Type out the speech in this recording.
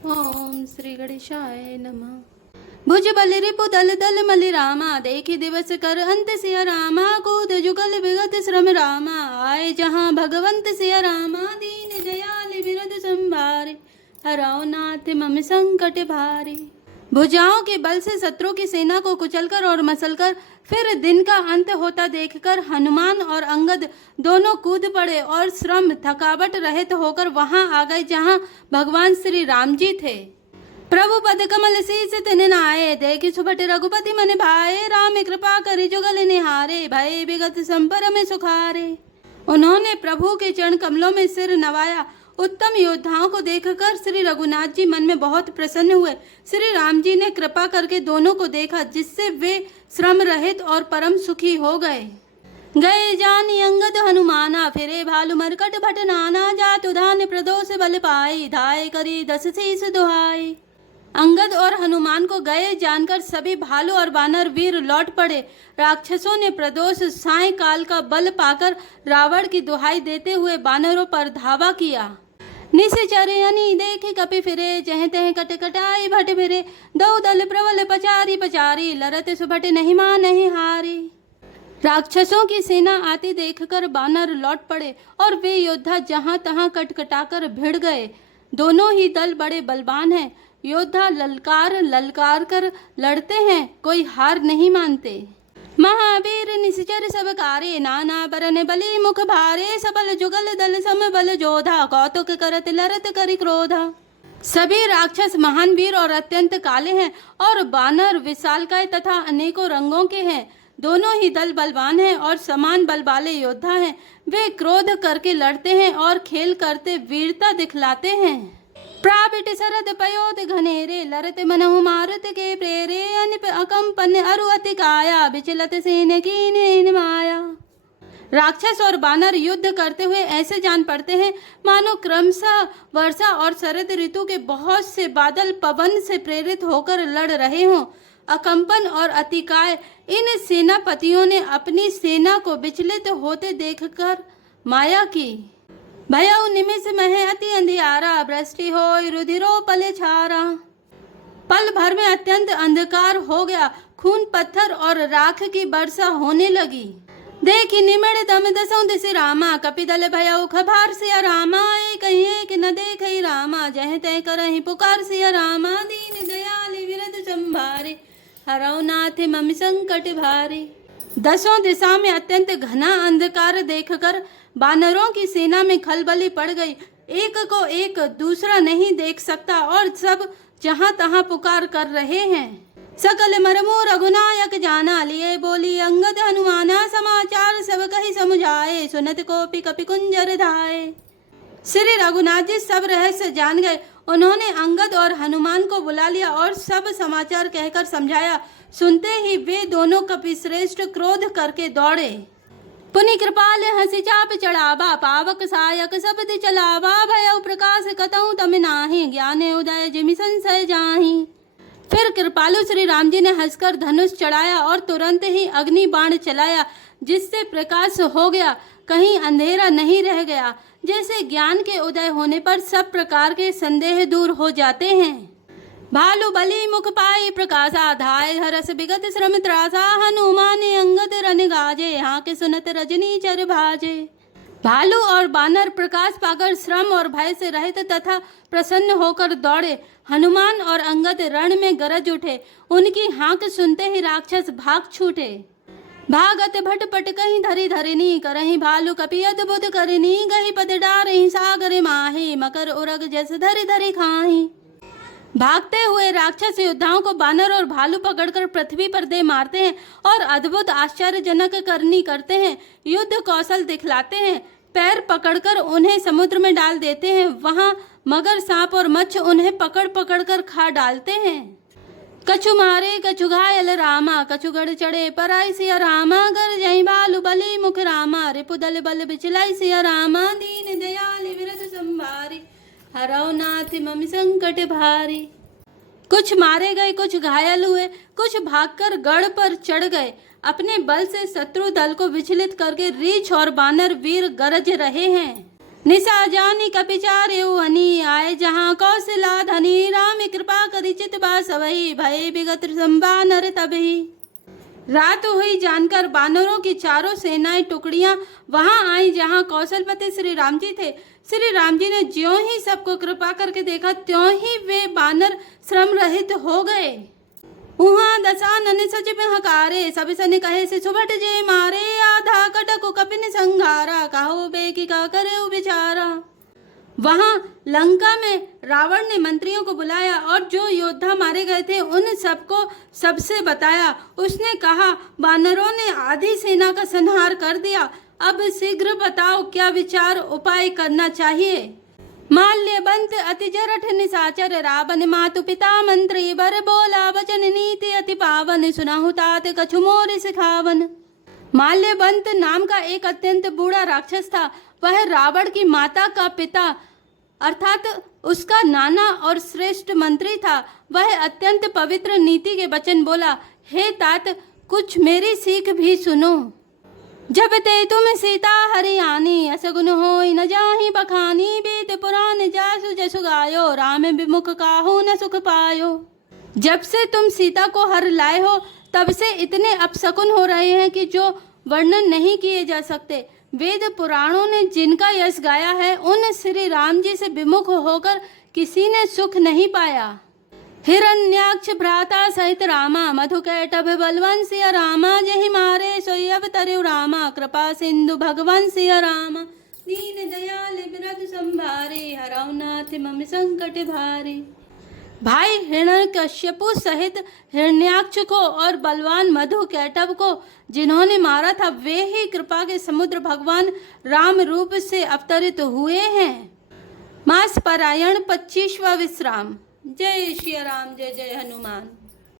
ओम श्री गणेशाय नमः। भुज बल रिपु दल दल मलि रामा, देखी दिवस कर अंत सिया रामा। कूद जुगल विगत श्रम रामा, आए जहाँ भगवंत सिया रामा। दीन दयाल बिरद संभारे, हराओ नाथ मम संकट भारे। भुजाओं के बल से शत्रु की सेना को कुचलकर और मसलकर फिर दिन का अंत होता देखकर हनुमान और अंगद दोनों कूद पड़े और श्रम थकावट रहित होकर वहां आ गए जहां भगवान श्री राम जी थे। प्रभु पद कमल शीस तिन नाये, देखी सुभट रघुपति मन भाए। राम कृपा करि जुगल निहारे, भय विगत संपर में सुखारे। उन्होंने प्रभु के चरण कमलों में सिर नवाया। उत्तम योद्धाओं को देखकर श्री रघुनाथ जी मन में बहुत प्रसन्न हुए। श्री राम जी ने कृपा करके दोनों को देखा, जिससे वे श्रम रहित और परम सुखी हो गए। गए जानी अंगद हनुमाना, फिरे भालु मरकट भट नाना। जातु धान्य प्रदोष बल पाई, धाय करी 10 शीस दुहाई। अंगद और हनुमान को गए जानकर सभी भालू और वानर वीर लौट पड़े। राक्षसों ने प्रदोष सायंकाल का बल पाकर रावण की दुहाई देते हुए वानरों पर धावा किया। निश्चर्य अनि देखे कपि फिरे, जह तह कट कटाई भट फिरे। दो दल प्रबल पचारी पचारी, लरत सुभट नहीं मां नहीं हारी। राक्षसों की सेना आती देखकर वानर लौट पड़े और वे योद्धा जहां तहां कटकटाकर भिड़ गए। दोनों ही दल बड़े बलवान हैं। योद्धा ललकार ललकार कर लड़ते हैं, कोई हार नहीं मानते। महावीर निश्चर सब कारे, नाना बरन बलि मुख भारे। सबल जुगल दल सम बल जोधा, कौतुक करत लरत करि क्रोधा। सभी राक्षस महान वीर और अत्यंत काले हैं और वानर विशालकाय तथा अनेकों रंगों के हैं। दोनों ही दल बलवान हैं और समान बल वाले योद्धा हैं। वे क्रोध करके लड़ते हैं और खेल करते वीरता दिखलाते हैं। प्राबिट सरद पयोत घनेरे, लरत मनहु मारुत के प्रेरे। अनिप अकंपन अरु अति काया, विचलत सेन कीन माया। राक्षस और वानर युद्ध करते हुए ऐसे जान पड़ते हैं मानो क्रमशः वर्षा और शरद ऋतु के बहुत से बादल पवन से प्रेरित होकर लड़ रहे हों। अकंपन और अतिकाय इन सेनापतियों ने अपनी सेना को विचलित होते देखकर माया की। भयउ निमिष मह अति अंधियारा, वृष्टि होय रुधिरो पले छारा। पल भर में अत्यंत अंधकार हो गया, खून पत्थर और राख की वर्षा होने लगी। देखी निमिड़ दम दसों दिस रामा, कपिदल भयउ खभार सिया रामा। एक न देख रामा, जह तय करहि पुकार सिया रामा। दीन दयाल विरद संभारे, हरौ नाथ मम संकट भारे। दसों दिशा में अत्यंत घना अंधकार देखकर वानरों की सेना में खलबली पड़ गई। एक को एक दूसरा नहीं देख सकता और सब जहां तहां पुकार कर रहे हैं। सकल मरमो रघुनायक जाना, लिए बोली अंगद हनुमाना। समाचार सब कही समुझाए, सुनत कोपि कपि कुंजर धाये। श्री रघुनाथ जी सब रहस्य जान गए। उन्होंने अंगद और हनुमान को बुला लिया और सब समाचार कहकर समझाया। सुनते ही वे दोनों कपिश्रेष्ठ क्रोध करके दौड़े। पुनि कृपाल हंसी चाप चढ़ावा, पावक सायक शब्द चलावा। भयउ प्रकाश कतहु तम नाही, ज्ञान उदय जिमि संशय जाहि। फिर कृपालु श्री राम जी ने हंसकर धनुष चढ़ाया और तुरंत ही अग्नि बाण चलाया, जिससे प्रकाश हो गया, कहीं अंधेरा नहीं रह गया। जैसे ज्ञान के उदय होने पर सब प्रकार के संदेह दूर हो जाते हैं। भालु बलि मुख पाई प्रकाशा, धाय हरस विगत श्रम त्रासा। हनुमान अंगद रन गाजे, हाँ के सुनत रजनी चर भाजे। भालू और बानर प्रकाश पाकर श्रम और भय से रहित तथा प्रसन्न होकर दौड़े। हनुमान और अंगद रण में गरज उठे। उनकी हाँक सुनते ही राक्षस भाग छूटे। भागत भटपट कहीं धरी धरिनी, करही भालू कपि अद्भुत करिनी। गही पद डारही सागर माही, मकर उरग जस धरि धरि खाही। भागते हुए राक्षस योद्धाओं को बानर और भालू पकड़कर पृथ्वी पर दे मारते हैं और अद्भुत आश्चर्यजनक करनी करते हैं। युद्ध कौशल दिखलाते हैं। पैर पकड़कर उन्हें समुद्र में डाल देते हैं। वहां मगर, सांप और मच्छ उन्हें पकड़ पकड़ कर खा डालते हैं। कछु मारे कछु घायल रामा, कछु गढ़ चढ़े पराई सिया रामा। गर जय भालू बलि मुख रामा, रिपुदल बल बिचलाई सिया रामा। दीन दयाल विरद संभारी, हरौ नाथ मम संकट भारी। कुछ मारे गए, कुछ घायल हुए, कुछ भागकर गढ़ पर चढ़ गए। अपने बल से शत्रु दल को विचलित करके रीछ और बानर वीर गरज रहे हैं। निशा जानी कपिचारे वनी, आए जहाँ कौशला धनी, राम कृपा करी चित बासवही, भय विगत संबानर तबही। रात हुई जानकर बानरों की चारों सेनाएं टुकड़ियां वहां आई जहां कौशलपति श्री राम जी थे। श्री राम जी ने ज्यों ही सबको कृपा करके देखा त्यों ही वे बानर श्रम रहित हो गए। उहाँ दशानन सचिव हकारे, सब सन कहे से सुभट जे मारे, आधा कटक कपिन संघारा, कहो बेकी का करे बिचारा। वहां लंका में रावण ने मंत्रियों को बुलाया और जो योद्धा मारे गए थे उन सबको सबसे बताया। उसने कहा, बानरों ने आधी सेना का संहार कर दिया, अब शीघ्र बताओ क्या विचार उपाय करना चाहिए। माल्यवंत अति जरठ निशाचर, रावण मातु पिता मंत्री, बर बोला वचन नीति अति पावन, सुनाहु तात कछु मोर सिखावन। माल्यवंत नाम का एक अत्यंत बूढ़ा राक्षस था। वह रावण की माता का पिता अर्थात उसका नाना और श्रेष्ठ मंत्री था। वह अत्यंत पवित्र नीति के वचन बोला, हे तात कुछ मेरी सीख भी सुनो। जब ते तुम सीता हरियाणी, असगुन होई न जाहि बखानी, वेद पुराण जासु जसु गायो, राम विमुख काहू न सुख पायो। जब से तुम सीता को हर लाए हो तब से इतने अपशकुन हो रहे हैं कि जो वर्णन नहीं किए जा सकते। वेद पुराणों ने जिनका यश गाया है उन श्री राम जी से विमुख होकर किसी ने सुख नहीं पाया। हिरण्याक्ष भ्राता सहित रामा, मधुकैटभ बलवान सिया रामा, जहि मारे सोई अवतरु रामा, कृपा सिंधु भगवान सिया रामा, दीन दयाल बिरध संभारे, हरौ नाथ मम संकट भारे। भाई हिरण्यकश्यपु सहित हिरण्याक्ष को और बलवान मधु कैटभ को जिन्होंने मारा था वे ही कृपा के समुद्र भगवान राम रूप से अवतरित हुए हैं। मास पारायण 25वां विश्राम। जय श्री राम, जय जय हनुमान।